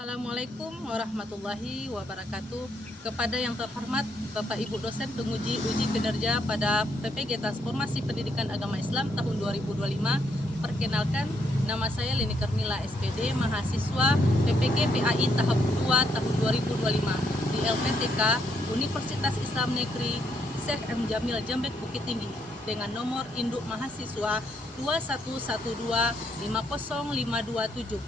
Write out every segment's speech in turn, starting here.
Assalamualaikum warahmatullahi wabarakatuh. Kepada yang terhormat Bapak Ibu dosen penguji uji kinerja pada PPG Transformasi Pendidikan Agama Islam tahun 2025, perkenalkan, nama saya Lini Karmila SPD, mahasiswa PPG PAI tahap 2 tahun 2025 di LPTK Universitas Islam Negeri Syekh M. Jamil Jambek Bukit Tinggi dengan nomor induk mahasiswa 211250527.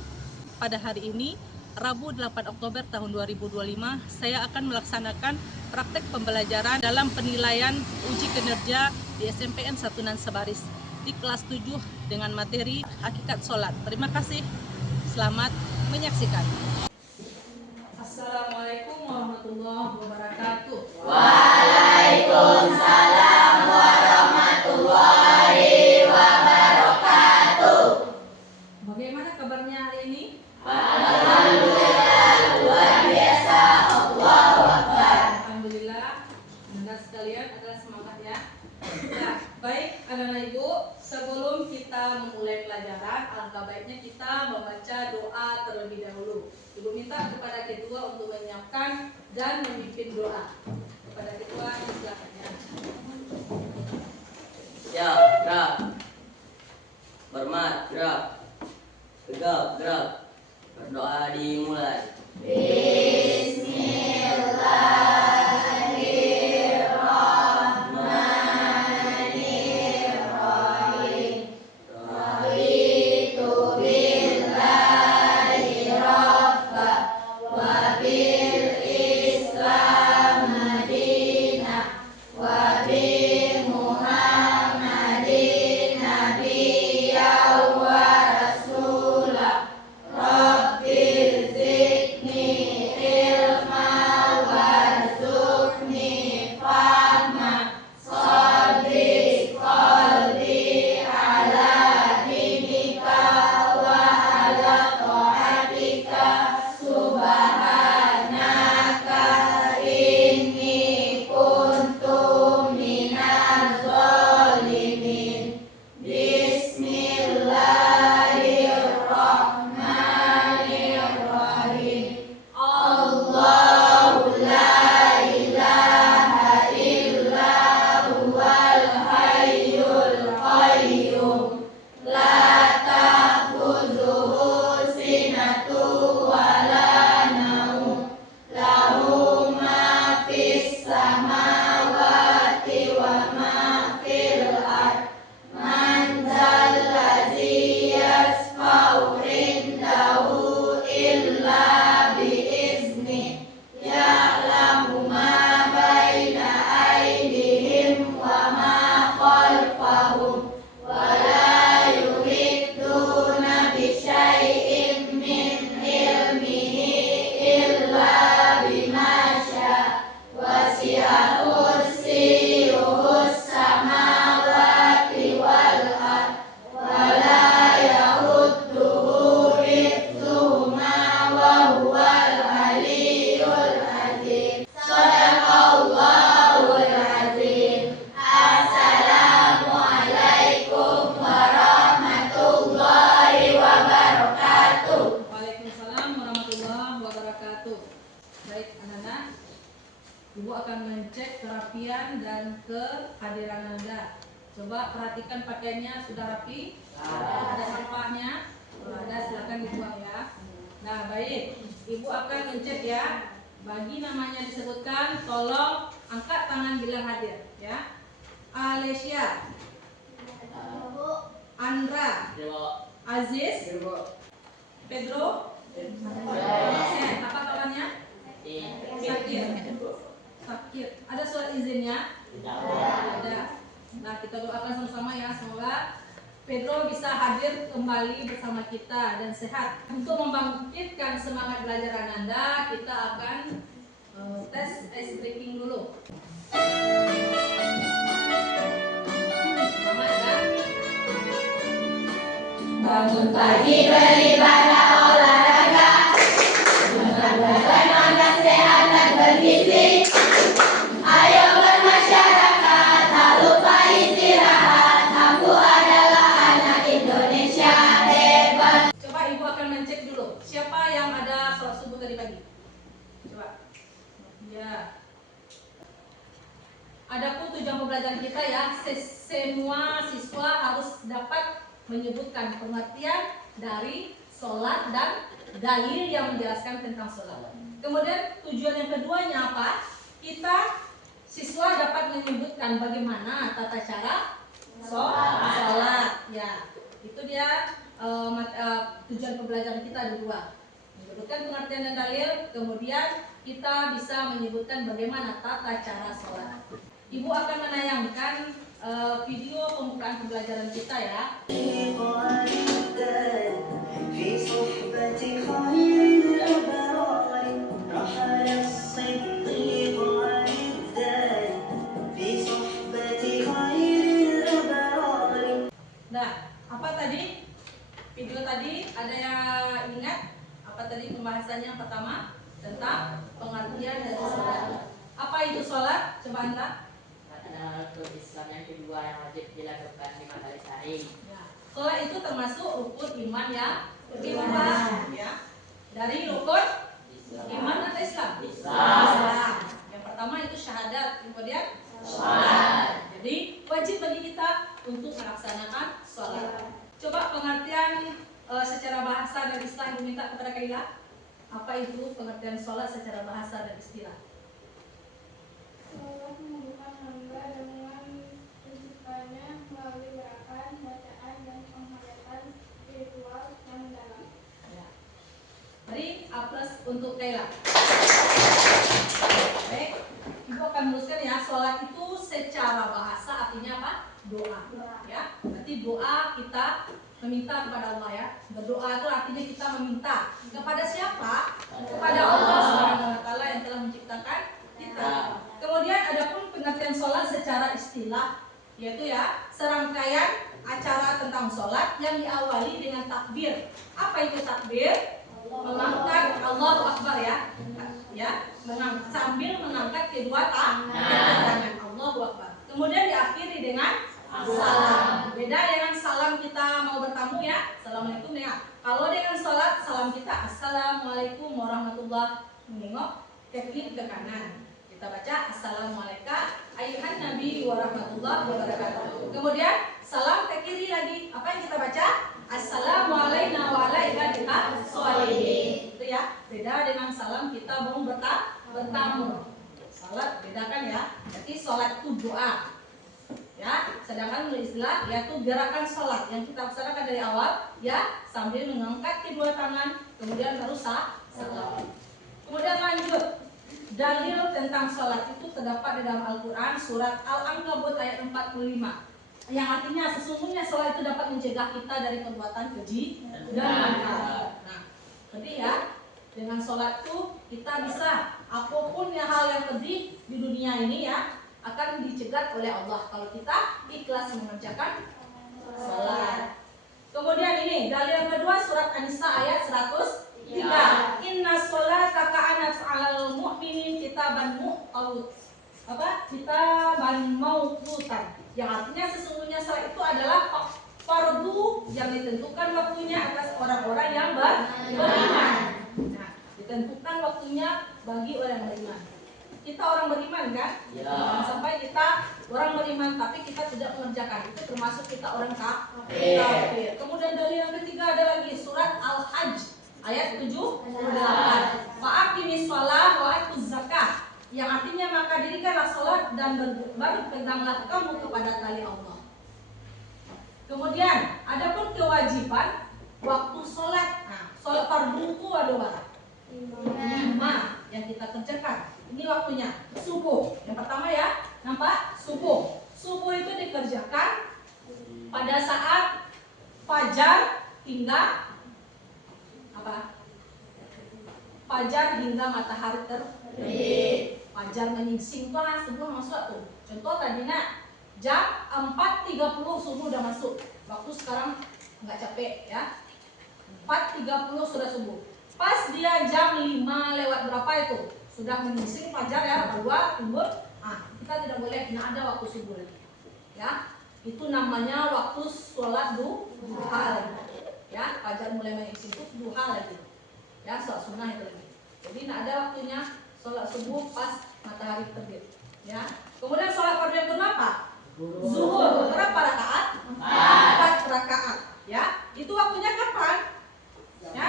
Pada hari ini, Rabu 8 Oktober tahun 2025, saya akan melaksanakan praktek pembelajaran dalam penilaian uji kinerja di SMPN 1 Nansabaris di kelas 7 dengan materi Hakikat Sholat. Terima kasih. Selamat menyaksikan. Assalamualaikum warahmatullahi wabarakatuh. Waalaikumsalam warahmatullahi wabarakatuh. Bagaimana kabarnya hari ini? Alhamdulillah, luar biasa. Allahu Akbar. Alhamdulillah, Anda sekalian adalah semangat ya. Nah, baik anak-anak ibu, sebelum kita memulai pelajaran, alangkah baiknya kita membaca doa terlebih dahulu. Ibu minta kepada ketua untuk menyiapkan dan memimpin doa. Kepada ketua, silakan ya. Ya, gerak. Hormat, gerak. Tegap, gerak. Berdoa dimulai. Bismillahirrahmanirrahim. Raditu billahi rabba wa bil Islam madinah wa bi Muhammadin nabiyyan wa rasulah. Rabbil zidni ilma warzuqni fahma. Sholli qalbi ala dinika wa ala ta'atika. Subhanaka inni kuntu minaz zalimin. Bismillahirrahmanirrahim. Allahu la ilaha illa huwal hayyul qayyum. La ta'khudhuhu sinatun wa la naum. Lahu ma fis samawati wa ma fil ardh. Man dzalladzi yashfa'u indahu illa bi'izni. Ya'lamu ma baina aydihim wa ma khalfahum. Wa la yuhidduna bi syai'in min ilmihi illa bima syaa. Wasi'a kursiyyuhus samawati wal ardh. Wa la ya'uduhu hifdzuhuma wa huwal aliyyul azim. Shadaqallahul azim. Assalamualaikum warahmatullahi wabarakatuh. Waalaikumsalam warahmatullahi wabarakatuh. Baik anak-anak, Ibu akan mengecek kerapian dan kehadiran Anda. Coba perhatikan pakaiannya sudah rapi? Ada sampahnya? Kalau ada silakan dibuang ya. Nah baik, Ibu akan ngecek ya. Bagi namanya disebutkan, tolong angkat tangan bila hadir ya. Alesya, Andra, Aziz, Pedro, apa kabarnya? Sakit. Ada surat izinnya? Ada. Nah, kita doakan sama-sama ya, semoga Pedro bisa hadir kembali bersama kita dan sehat. Untuk membangkitkan semangat belajar Anda, kita akan tes ice breaking dulu. Selamat ya. Bangun pagi beribadah olahraga, makanan sehat dan bergizi. Ayo bermasyarakat, tak lupa istirahat. Aku adalah anak Indonesia hebat. Coba Ibu akan mencek dulu siapa yang ada sholat subuh tujuan pembelajaran kita ya, semua siswa harus dapat menyebutkan pengertian dari sholat dan dalil yang menjelaskan tentang sholat. Kemudian tujuan yang keduanya apa? Kita siswa dapat menyebutkan bagaimana tata cara sholat. Ya, itu dia tujuan pembelajaran kita ada dua. Menyebutkan pengertian dan dalil, kemudian kita bisa menyebutkan bagaimana tata cara sholat. Ibu akan menayangkan video pembukaan pembelajaran kita ya. Nah, apa tadi? Video tadi ada yang ingat? Apa tadi pembahasannya yang pertama? Tentang pengertian dari sholat. Apa itu sholat? Coba Anta. Adalah rukun Islam yang kedua yang wajib dilakukan 5 kali sehari. Ya. Sholat itu termasuk rukun iman yang kedua. Ya. Dari rukun iman atau Islam? Islam. Yang pertama itu syahadat, kemudian sholat. Jadi wajib bagi kita untuk melaksanakan sholat. Coba pengertian secara bahasa dan istilah yang diminta kepada Kaila. Apa itu pengertian sholat secara bahasa dan istilah? Sholat menyembuhkan hamba dengan tujuannya melalui gerakan, bacaan, dan penghayatan spiritual yang mendalam. Ya. Mari A+ untuk Kaila. Baik, Ibu akan menuliskan ya, sholat itu secara bahasa artinya apa? Doa. Ya, berarti doa kita meminta kepada Allah ya. Berdoa itu artinya kita meminta kepada siapa? Kepada Allah Subhanahu wa taala yang telah menciptakan kita. Kemudian adapun pengertian sholat secara istilah yaitu ya serangkaian acara tentang sholat yang diawali dengan takbir. Apa itu takbir? Mengangkat Allahu Akbar ya. Ya, sambil mengangkat kedua tangan Allahu Akbar. Kemudian diakhiri dengan salam. Beda dengan salam kita mau bertamu ya. Assalamualaikum ya. Kalau dengan sholat salam kita assalamualaikum warahmatullahi menengok ke kiri ke kanan. Kita baca assalamualaikum ayuhan nabi warahmatullahi wabarakatuh. Kemudian salam ke kiri lagi. Apa yang kita baca? Assalamualaikum warahmatullahi wabarakatuh. Itu ya. Beda dengan salam kita mau bertamu. Salat bedakan ya. Jadi sholat itu doa. Ya, sedangkan istilah yaitu gerakan sholat yang kita laksanakan dari awal ya sambil mengangkat kedua tangan kemudian baru salam. Kemudian lanjut dalil tentang sholat itu terdapat di dalam Al-Quran surat Al-Ankabut ayat 45 yang artinya sesungguhnya sholat itu dapat mencegah kita dari perbuatan keji dan mungkar. Nah, jadi ya dengan sholat itu kita bisa apapun yang hal yang pedih di dunia ini ya akan dicegat oleh Allah kalau kita ikhlas mengerjakan sholat. Kemudian ini dalil yang kedua surat An-Nisa ayat 103. Inna sholata ka'anat 'alal mu'minin kitaban mauqutan. Apa? Kitaban mauqutan. Yang artinya sesungguhnya sholat itu adalah fardu yang ditentukan waktunya atas orang-orang yang beriman. Nah, ditentukan waktunya bagi orang beriman. Kita orang beriman kan? Ya. Jangan sampai kita orang beriman tapi kita tidak mengerjakan. Itu termasuk kita orang kafir. Kemudian dalil yang ketiga ada lagi surat Al-Hajj ayat 78. Fa'aqimis shalah wa atuz zakah. Yang artinya maka dirikanlah salat dan berpeganglah kamu kepada tali Allah. Kemudian adapun kewajiban waktu sholat. Nah, sholat fardu itu ada berapa? 5 yang kita kerjakan. Ini waktunya subuh. Yang pertama ya, nampak subuh. Subuh itu dikerjakan pada saat fajar hingga apa? Fajar hingga matahari terbit. Fajar menyingsing tuh sebelum masuk tuh. Contoh tadi nak jam 4.30 subuh udah masuk. Waktu sekarang nggak capek ya. 4.30 sudah subuh. Pas dia jam 5 lewat berapa itu? Sudah menyingsing fajar ya, keluar timbul. Kita tidak boleh ada waktu subuh lagi. Ya, itu namanya waktu sholat duha lagi. Ya, fajar mulai menyingsing itu duha lagi. Ya, sholat sunnah itu lagi. Jadi tidak ada waktunya sholat subuh pas matahari terbit. Ya, Kemudian sholat fardu yang kedua apa? Zuhur. Berapa rakaat? 4 rakaat. Ya, itu waktunya kapan? Ya,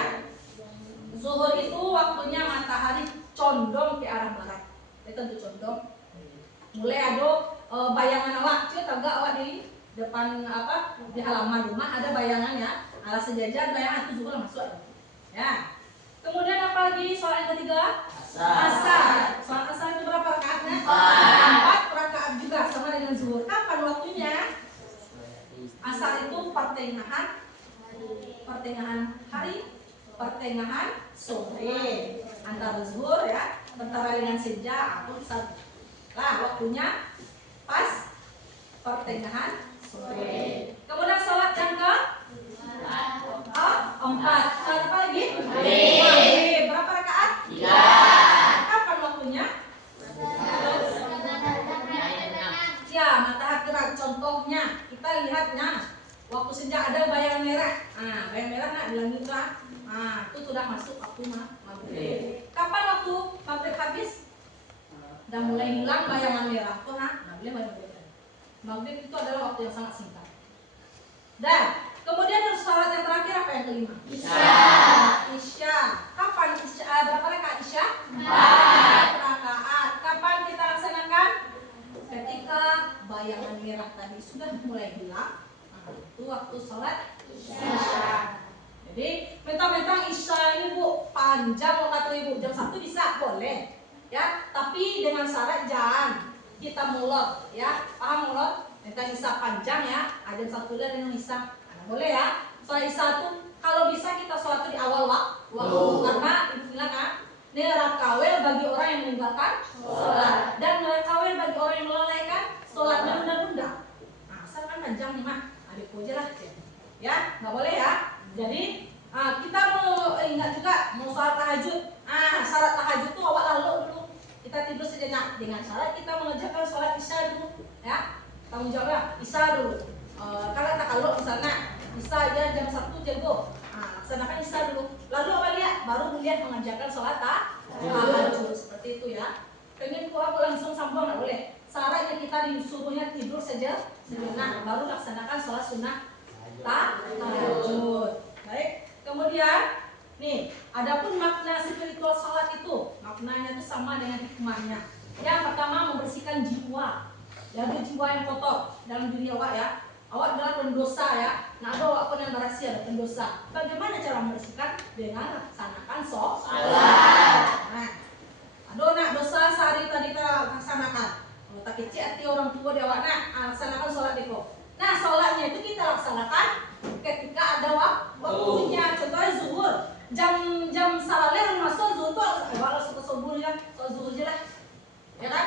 zuhur itu waktunya matahari condong ke arah barat. Itu tentu condong. Mulai ada bayangan awak, cuy, tahu gak awak di depan apa di halaman rumah ada bayangannya, ala sejajar bayangan itu zuhur masuk. Ya. Kemudian apa lagi sholat yang ketiga? Asar. Sholat asar itu berapa rakaatnya? 4 rakaat juga sama dengan zuhur. Kapan waktunya? Asar itu pertengahan hari, pertengahan sore, antara zuhur ya, antara dengan senja atau asar. Lah waktunya pas pertengahan sore. Kemudian sholat yang ke 4. Sholat apa lagi? Maghrib. Berapa rakaat? 3. Kapan waktunya? Ya, matahari terang. Contohnya kita lihatnya waktu senja ada bayangan merah. Bayangan merah di langit lah. Itu sudah masuk waktu maghrib. Kapan waktu maghrib habis? Udah mulai hilang bayangan merah. Boleh maghrib. Maghrib itu adalah waktu yang sangat singkat. Dan kemudian sholat yang terakhir apa yang kelima? Isya. Kapan isya? Berapa rakaat isya? 4 rakaat. Kapan kita laksanakan? Ketika bayangan merah tadi sudah mulai hilang. Itu waktu sholat isya. Jadi mentang-mentang isya ini Bu panjang loh kata Ibu, jam 1 bisa boleh. Ya, tapi dengan syarat jangan kita mulot ya, paham mulot? Minta isya panjang ya, jam 1 dan isya. Boleh ya. Sholat isya itu kalau bisa kita sholat di awal waktu karena Ibu bilang kan, nerakawel bagi orang yang meninggalkan sholat dan nerakawel bagi orang yang melalaikan sholat menunda-nunda. Asal kan panjang nih mah, adik aja lah ya, nggak boleh ya. Jadi kita mau ingat juga mau sholat tahajud. Syarat tahajud itu awal lalu dulu kita tidur sejenak dengan syarat kita mengerjakan sholat isya dulu ya. Tanggung jawab isya dulu. Kalau tak kalau misalnya isya aja jam 1 jago, laksanakan isya dulu. Lalu apa lihat? Baru melihat mengerjakan sholat tahajud seperti itu ya. Pengen aku langsung sambung nggak boleh. Syaratnya kita disuruhnya tidur saja sejenak, baru laksanakan sholat sunnah tahajud. Baik. Kemudian nih, adapun makna spiritual sholat itu, maknanya itu sama dengan hikmahnya. Yang pertama membersihkan jiwa. Jadi jiwa yang kotor dalam diri awak ya. Awak adalah pendosa ya. Nah, ada awak pun yang berhasil pendosa. Bagaimana cara membersihkan? Dengan laksanakan sholat. Nah, ada nak dosa sehari tadi kita laksanakan. Kalau tak kecil hati orang tua di awak nak, laksanakan sholat deko. Nah, sholatnya itu kita laksanakan ketika ada waktunya. Contohnya zuhur. Jam salaler masuk zuhur tuh kalau subuh ya, zuhur aja lah. Ya kan?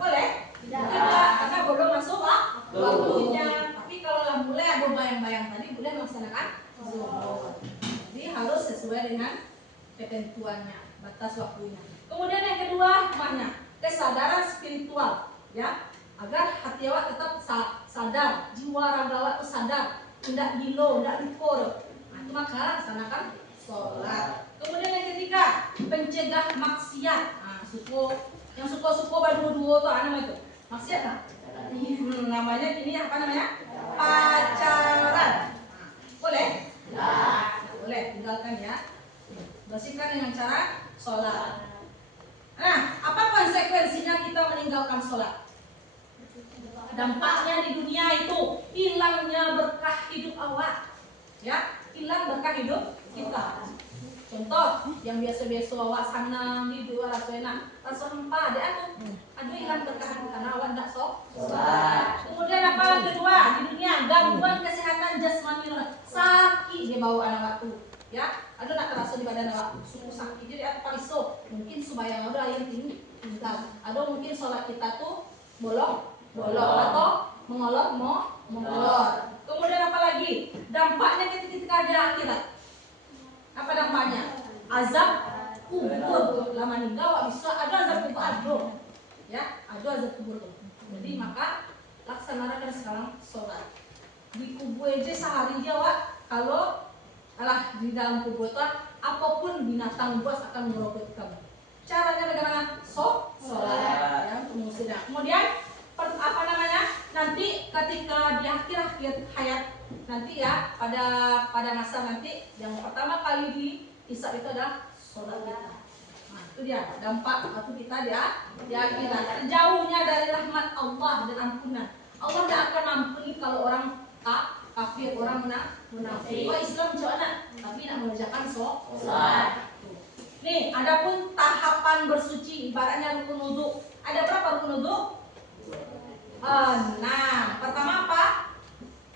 Boleh? Tidak, karena belum masuk waktunya. Tapi kalau lah mulai ada bayang-bayang tadi boleh melaksanakan zuhur. Jadi harus sesuai dengan ketentuannya, batas waktunya. Kemudian yang kedua, makna kesadaran spiritual, ya, agar hati awak tetap sadar, jiwa raga awak itu sadar, tidak gilo, tidak lupa. Itu maka laksanakan sholat. Kemudian yang ketiga, pencegah maksiat. Yang suko-suko berdua-dua tuh apa namanya itu? Maksiat kan? Namanya ini apa namanya? Pacaran. Boleh? Boleh, tinggalkan ya. Bersihkan dengan cara sholat. Nah, apa konsekuensinya kita meninggalkan sholat? Dampaknya di dunia itu hilangnya berkah hidup awak. Ya, hilang berkah hidup kita. Contoh, yang biasa-biasa awak senang hidup rasa enak, rasa hampa ada aduh hilang berkah karena awak tidak sholat. Kemudian apa kedua di dunia? Gangguan kesehatan jasmani, sakit dia bawa anak waktu. Ya, ada nak terasa di badan awak, suku sakit jadi apa pariso? Mungkin supaya ada yang tinggal. Ada mungkin sholat kita tuh bolong atau mengolor. Kemudian apa lagi? Dampaknya ketika di akhirat. Apa dampaknya? Azab kubur. Lama meninggal bisa ada azab kubur ada. Ya, ada azab kubur. Jadi maka laksanakan sekarang sholat. Di kubur aja sehari jawab kalau di dalam kubur itu apapun binatang buas akan merobot kamu. Caranya bagaimana? Sholat. Ya, untuk mengusirnya. Kemudian apa namanya, nanti ketika di akhir hayat nanti ya, pada masa nanti yang pertama kali dihisab itu adalah sholat kita. Nah, itu dia dampak waktu kita di akhirat. Jauhnya dari rahmat Allah dan ampunan. Allah tidak akan ampuni kalau orang kafir, orang munafik. Oh, Islam coba tapi tidak mengerjakan sholat. Nih, adapun tahapan bersuci, ibaratnya rukun wudhu. Ada berapa rukun wudhu? Nah, pertama apa?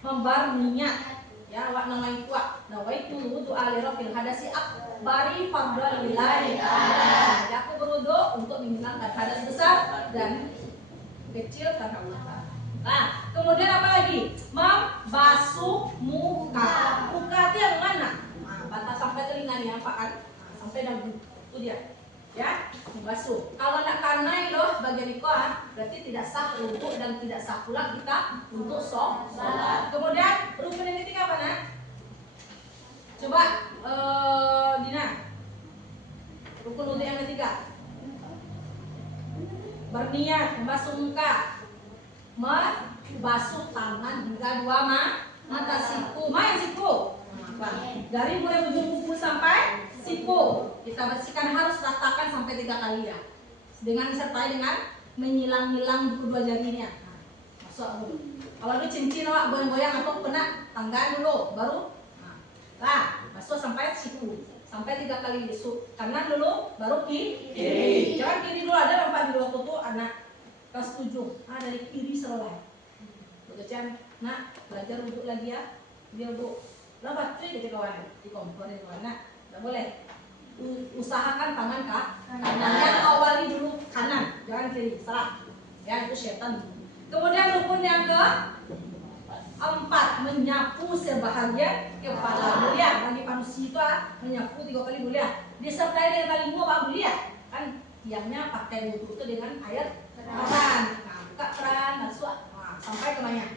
Membar niat. Ya, wa namai kuat. Nawaitu wudu ali rafil hadasi akbari fardhu lillahi ta'ala. Jadi aku berwudu untuk menghilangkan hadas besar dan kecil karena Allah. Nah, kemudian apa lagi? Membasuh muka. Muka itu yang mana? Nah, batas sampai telinga nih apa kan? Nah, sampai dagu. Itu dia. Ya, membasuh. Kalau nak kanai loh bagian ikoan, berarti tidak sah wudhu dan tidak sah pula kita untuk sholat. Kemudian rukun yang ketiga apa nak? Coba Dina. Rukun wudhu yang ketiga. Berniat membasuh muka, membasuh tangan hingga dua mata siku. Main siku. Dari mulai ujung kuku sampai siku kita bersihkan, harus ratakan sampai 3 kali ya, dengan disertai dengan menyilang-nyilang kedua jarinya. Nah, masuk dulu. Kalau itu cincin awak goyang-goyang atau kena tangga dulu, baru nah masuk sampai siku, sampai 3 kali besuk. Kanan dulu, baru kiri. Jangan kiri dulu, ada nampak di waktu itu anak kelas 7. Dari kiri selesai. Begitu nak belajar wudhu lagi ya, dia wudhu. Lah bateri gitu kawan, di kompor di mana? Tidak boleh. Usahakan tangan kanan. Yang awali dulu kanan, jangan kiri, salah. Ya, itu setan. Kemudian rukun yang ke-4, menyapu sebahagian kepala. Boleh ya, bagi manusia itu menyapu 3 kali boleh ya. Disertai dengan tali mua Pak boleh ya. Kan tiangnya pakai wudhu itu dengan air keran. Nah, buka keran, masuk sampai ke banyak.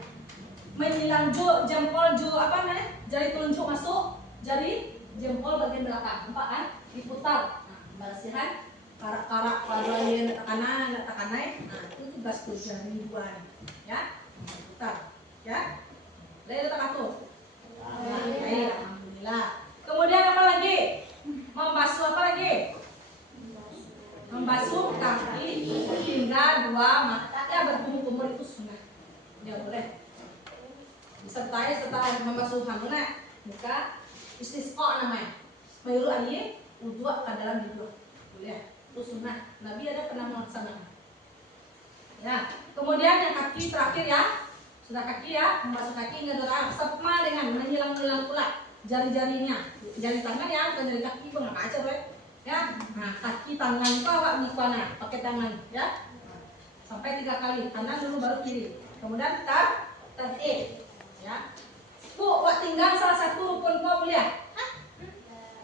Menyilang jempol apa namanya? Jari telunjuk masuk, jari jempol bagian belakang, nampak kan? Diputar. Nah, bersihan karak-karak pada yang tekanan, naik. Nah, itu tugas tuh jari dua, ya. Putar, ya. Lalu tak atur. Baik, alhamdulillah. Kemudian apa lagi? Membasuh apa lagi? Membasuh kaki hingga 2 mata. Ya, berkumur-kumur itu sunnah. Ya boleh. Disertai setelah membasuh hambuna muka istisqa namanya. Mayru air wudhu ke dalam hidung. Boleh. Itu sunnah. Nabi ada pernah melaksanakan. Ya. Kemudian yang kaki terakhir ya. Sudah kaki ya, membasuh kaki hingga 2 kali. Sama dengan menyilang-nyilang pula jari-jarinya. Jari tangan ya, bukan jari kaki bang aja tuh. Ya. Nah, kaki tangan itu awak nikwana pakai tangan ya. Sampai 3 kali. Kanan dulu baru kiri. Kemudian tertib. Ya, Bu, wak tinggal salah satu rukun kau boleh ya?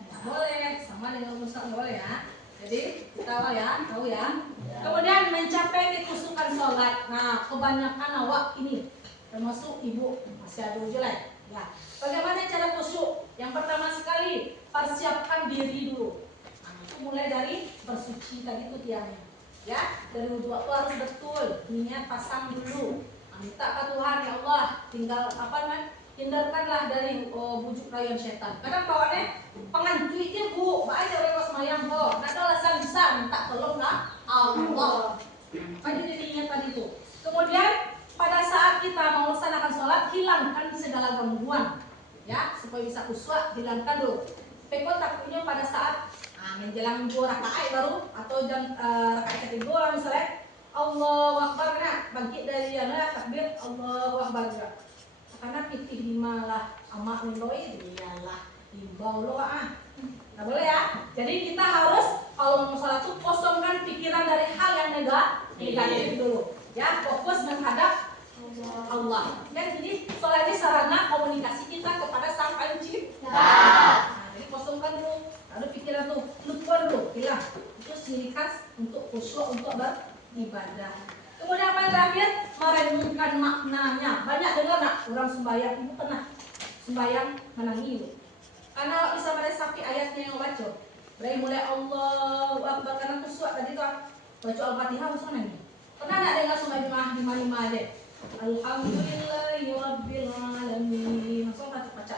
Nggak boleh, sama dengan rumus nggak boleh ya. Jadi kita awal ya, tahu ya. Kemudian mencapai kekusukan sholat. Nah, kebanyakan awak ini, termasuk ibu masih ada jelek. Ya, bagaimana cara khusyuk? Yang pertama sekali persiapkan diri dulu. Nah, itu mulai dari bersuci tadi itu tiangnya. Ya, dari wudhu itu harus betul, niat pasang dulu. Minta ke Tuhan, ya Allah, tinggal apa namanya? Hindarkanlah dari bujuk rayuan setan. Kadang bawaannya pengantu itu bu, baca orang semayang kok. Nggak ada alasan bisa minta tolong lah Allah. Pada dirinya tadi itu. Kemudian pada saat kita mau melaksanakan sholat, hilangkan segala gangguan, ya supaya bisa khusyuk, hilangkan dulu. Pekot takutnya pada saat menjelang 2 rakaat baru atau jam rakaat ketiga misalnya. Allahu Akbar, nak bangkit dari takbir Allahu Akbar juga. Karena pitih malah amak niloi iyalah himbau lo nggak boleh ya. Jadi kita harus kalau mau sholat tuh kosongkan pikiran dari hal yang negatif dulu. Ya, fokus menghadap Allah. Dan jadi sholat ini sarana komunikasi kita kepada Sang Pencipta. Nah, jadi kosongkan dulu. Lalu pikiran tuh lupa dulu, hilang. Itu ciri khas untuk khusyuk untuk ibadah. Kemudian apa yang terakhir? Merenungkan maknanya. Banyak dengar nak orang sembahyang ibu pernah sembahyang menangis. Karena bisa meresapi ayatnya yang baca. Dari mulai Allahu Akbar karena khusyuk tadi tuh baca Al-Fatihah langsung nangis. Pernah nggak dengar surah lima aja? Alhamdulillahirabbil alamin. Langsung baca.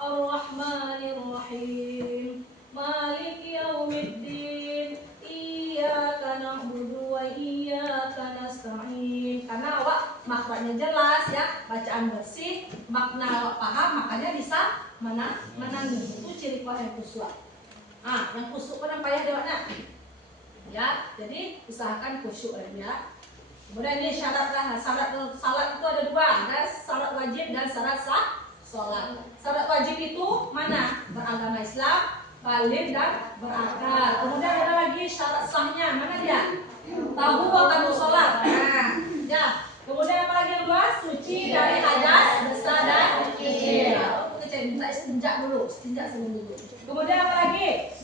Ar-Rahmanir-Rahim. Maliki yaumiddin. Iyyaka na'budu wa iyyaka nasta'in. Karena awak maknanya jelas ya, bacaan bersih, makna awak paham, makanya bisa menangi. Itu ciri yang khusyuk. Yang khusyuk kan payah dewanya. Ya, jadi usahakan khusyuk ya. Kemudian ini syarat salat itu ada dua, ada salat wajib dan salat sah sholat. Salat wajib itu mana? Beragama Islam, baligh dan berakal. Kemudian ada lagi syarat sahnya, mana dia? Tahu waktu sholat. Ya. Kemudian apa lagi yang dua? Suci dari hadas besar dan kecil. Kita istinja dulu, sebelum dulu. Kemudian apa lagi?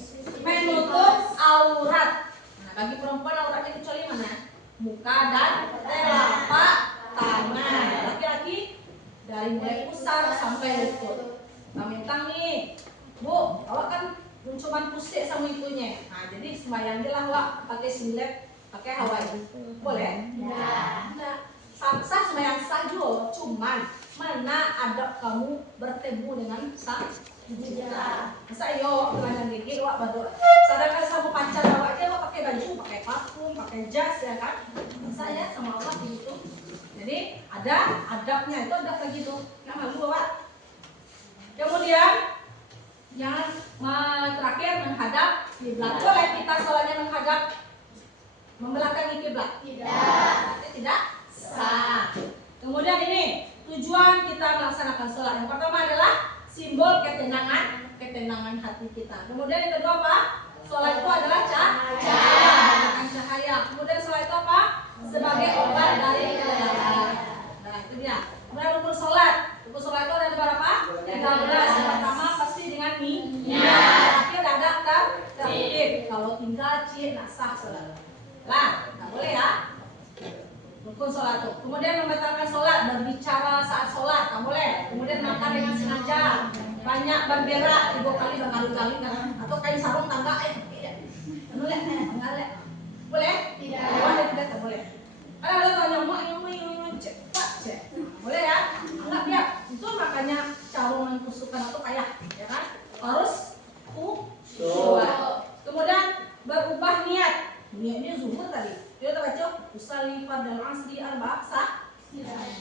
Menutup aurat. Bagi perempuan auratnya kecuali mana? Muka dan telapak tangan. Laki-laki dari mulai pusar sampai lutut. Bintang nih, Bu, awak kan cuma pusing sama itunya. Jadi sembahyang aja lah awak pakai singlet, pakai hawaii. Boleh? Ya. Nah, sah sembahyang sah juga, cuman mana adab kamu bertemu dengan sah? Masa yo dengan dikit wak baru sedangkan sama pacar awak aja wak pakai baju, pakai parfum, pakai jas ya kan. Masa ya sama awak begitu. Jadi ada adabnya, itu adab lagi tuh. Nggak malu wak. Kemudian yang terakhir menghadap kiblat. Boleh kita sholatnya menghadap membelakangi kiblat? Tidak sah. Kemudian ini tujuan kita melaksanakan sholat. Yang pertama adalah simbol ketenangan hati kita. Kemudian yang kedua apa? Sholat itu adalah cahaya. Kemudian sholat itu apa? Sebagai obat dari kelelahan. Nah itu dia. Kemudian rukun sholat. Rukun sholat itu ada berapa? 13. Yang pertama pasti dengan niat. Terakhir ada tertib. Kalau tinggal nak sah sholat. Lah, nggak boleh ya. Rukun sholat itu. Kemudian membatalkan sholat, berbicara saat sholat, tak boleh. Kemudian makan dengan sengaja, banyak berberak 3 kali berkali-kali kan? Atau kain sarung tangga, boleh? Boleh? Tidak. Tidak boleh. Karena ada tanya mak yang cek, boleh ya? Enggak dia. Itu makanya carungan kusukan atau kayak, ya kan? Harus khusyuk. Kemudian berubah niat. Niatnya zuhur tadi. Dia terbaca usalli fardal asri arba'a sah.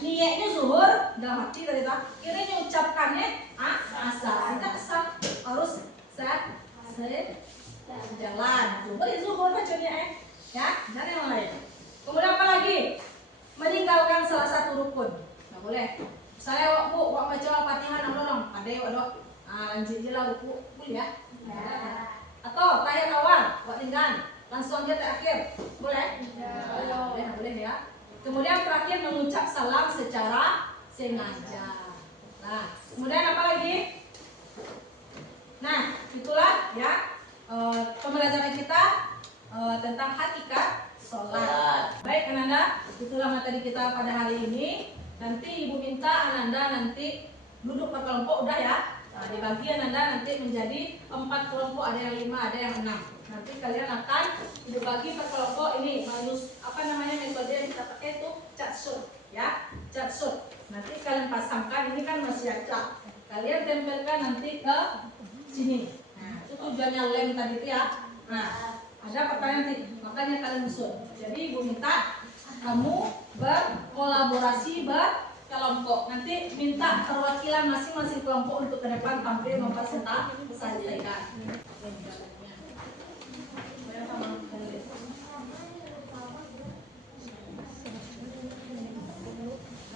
Niatnya zuhur dalam hati tadi tak. Kiranya ucapkannya asar. Tidak sah. Harus jalan. Zuhur ya zuhur bacanya ya. Dan yang lain. Kemudian apa lagi? Meninggalkan salah satu rukun. Nggak boleh. Saya Bu, baca Al-Fatihah dong. Ada yuk lanjut je lah buku kuliah. Atau tahiyat awal, buat tinggal. Langsung aja terakhir, boleh? Boleh ya. Kemudian terakhir mengucap salam secara sengaja. Nah, kemudian apa lagi? Nah, itulah ya pembelajaran kita tentang hakikat sholat. Baik Ananda, itulah materi kita pada hari ini. Nanti Ibu minta Ananda nanti duduk per kelompok udah ya. Nah, dibagi Ananda nanti menjadi 4 kelompok, ada yang 5, ada yang 6. Nanti kalian akan dibagi per kelompok ini, metode yang kita pakai itu cat sheet ya, cat sheet. Nanti kalian pasangkan, ini kan masih acak, kalian tempelkan nanti ke sini. Nah, itu tujuannya lem tadi itu ya. Nah, ada pertanyaan nanti, makanya kalian susun. Jadi Ibu minta kamu berkolaborasi berkelompok. Nanti minta perwakilan masing-masing kelompok untuk ke depan tampil mempresentasikan.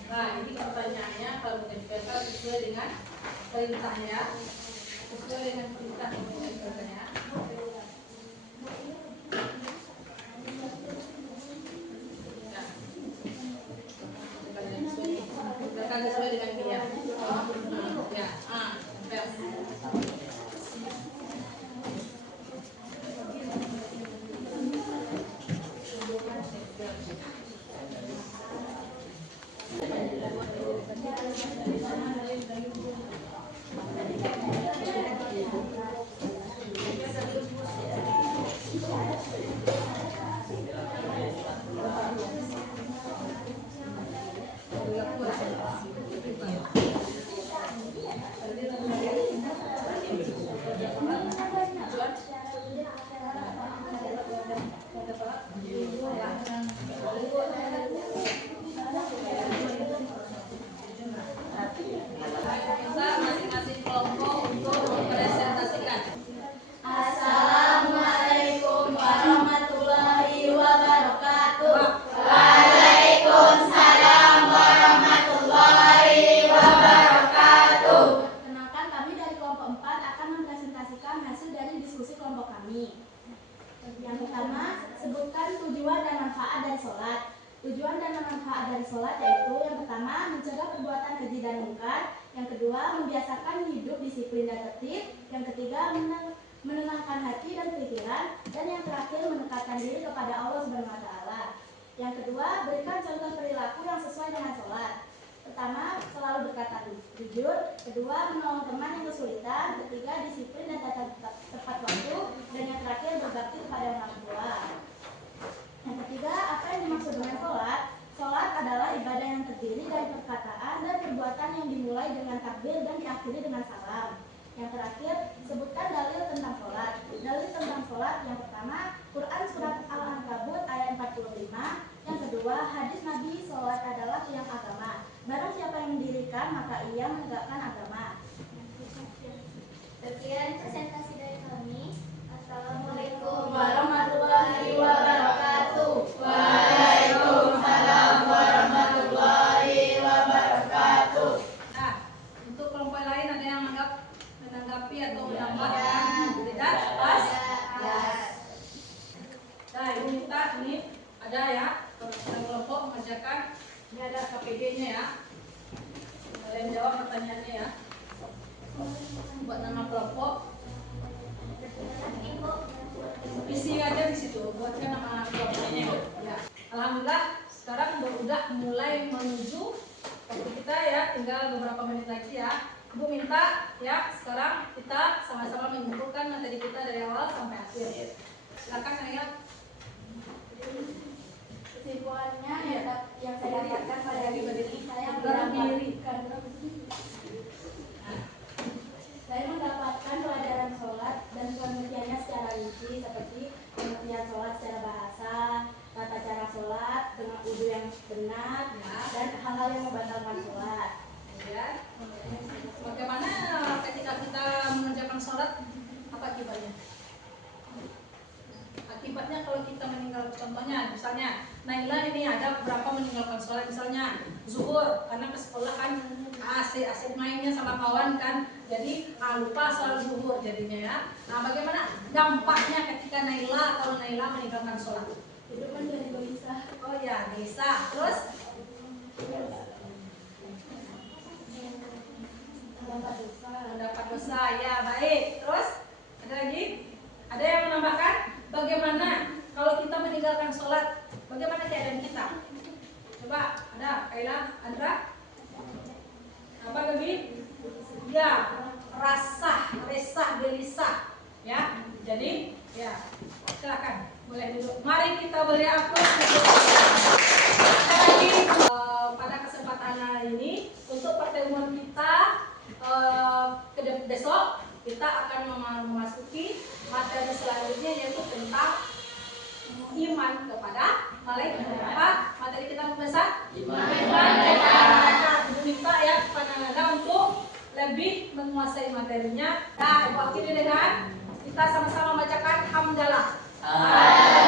Nah, ini pertanyaannya kalau ditempel sesuai dengan perintahnya, sesuai dengan perintah perintahnya. Sesuai dengan dia. Ya, tempel. kelompok 4 akan mempresentasikan hasil dari diskusi kelompok kami. Yang pertama, sebutkan tujuan dan manfaat dari sholat. Tujuan dan manfaat dari sholat yaitu yang pertama, mencegah perbuatan keji dan mungkar. Yang kedua, membiasakan hidup disiplin dan tertib. Yang ketiga, menenangkan hati dan pikiran. Dan yang terakhir, mendekatkan diri kepada Allah SWT. Yang kedua, berikan contoh perilaku yang sesuai dengan sholat. Pertama, selalu berkata jujur. Kedua, menolong teman yang kesulitan. Ketiga, disiplin dan tepat waktu. Dan yang terakhir, berbakti kepada orang tua. Yang ketiga, apa yang dimaksud dengan sholat? Sholat adalah ibadah yang terdiri dari perkataan dan perbuatan yang dimulai dengan takbir dan diakhiri dengan salam. Yang terakhir, sebutkan dalil tentang sholat. Dalil tentang sholat yang pertama, Quran Surat Al-Ankabut ayat 45. Yang kedua, hadis Nabi, sholat adalah tiang agama. Barang siapa yang mendirikan, maka ia menegakkan agama. Sekian presentasi dari kami. Assalamualaikum Warahmatullahi wabarakatuh. Waalaikumsalam warahmatullahi wabarakatuh. Nah, untuk kelompok lain ada yang menanggapi atau menambahkan? Tidak? Pas? Nah, ibu minta ini ada ya, kelompok mengerjakan. Ini ada KPD-nya ya. Kalian jawab pertanyaannya ya. Buat nama kelompok. Isi aja di situ, buatkan nama kelompoknya. Ya. Alhamdulillah sekarang udah mulai menuju waktu kita ya, tinggal beberapa menit lagi ya. Ibu minta ya sekarang kita sama-sama menyimpulkan materi kita dari awal sampai akhir. Silakan Naya. Kesimpulannya yang saya dapatkan pada hari ini, saya mendapatkan pelajaran sholat dan pengertiannya secara rinci, seperti pengertian sholat secara bahasa, tata cara sholat dengan wudu yang benar, dan hal-hal yang membatalkan sholat. Ya. Bagaimana ketika kita mengerjakan sholat, apa akibatnya? Akibatnya kalau kita meninggalkan, contohnya misalnya Naila ini ada beberapa meninggalkan sholat, misalnya zuhur karena ke sekolah kan asik mainnya sama kawan kan, jadi lupa sholat zuhur jadinya ya. Nah, bagaimana dampaknya ketika kalau Naila meninggalkan sholat? Hidup menjadi gelisah. Oh ya, gelisah. Terus mendapat dosa ya, baik. Terus ada lagi? Ada yang menambahkan? Bagaimana kalau kita meninggalkan sholat? Bagaimana keadaan kita? Coba, ada Kaila, Andra? Apa lagi? Ya, resah, gelisah. Ya, jadi ya silakan boleh duduk. Mari kita beri aplaus. Ada lagi pada kesempatan hari ini untuk pertemuan kita besok kita akan memasuki materi selanjutnya yaitu tentang iman kepada malaikat. Apa materi kita besar? Iman kepada malaikat. Ibu minta ya kepada Anda untuk lebih menguasai materinya. Nah, ibu akhiri dengan kita sama-sama bacakan hamdalah. Alhamdulillah.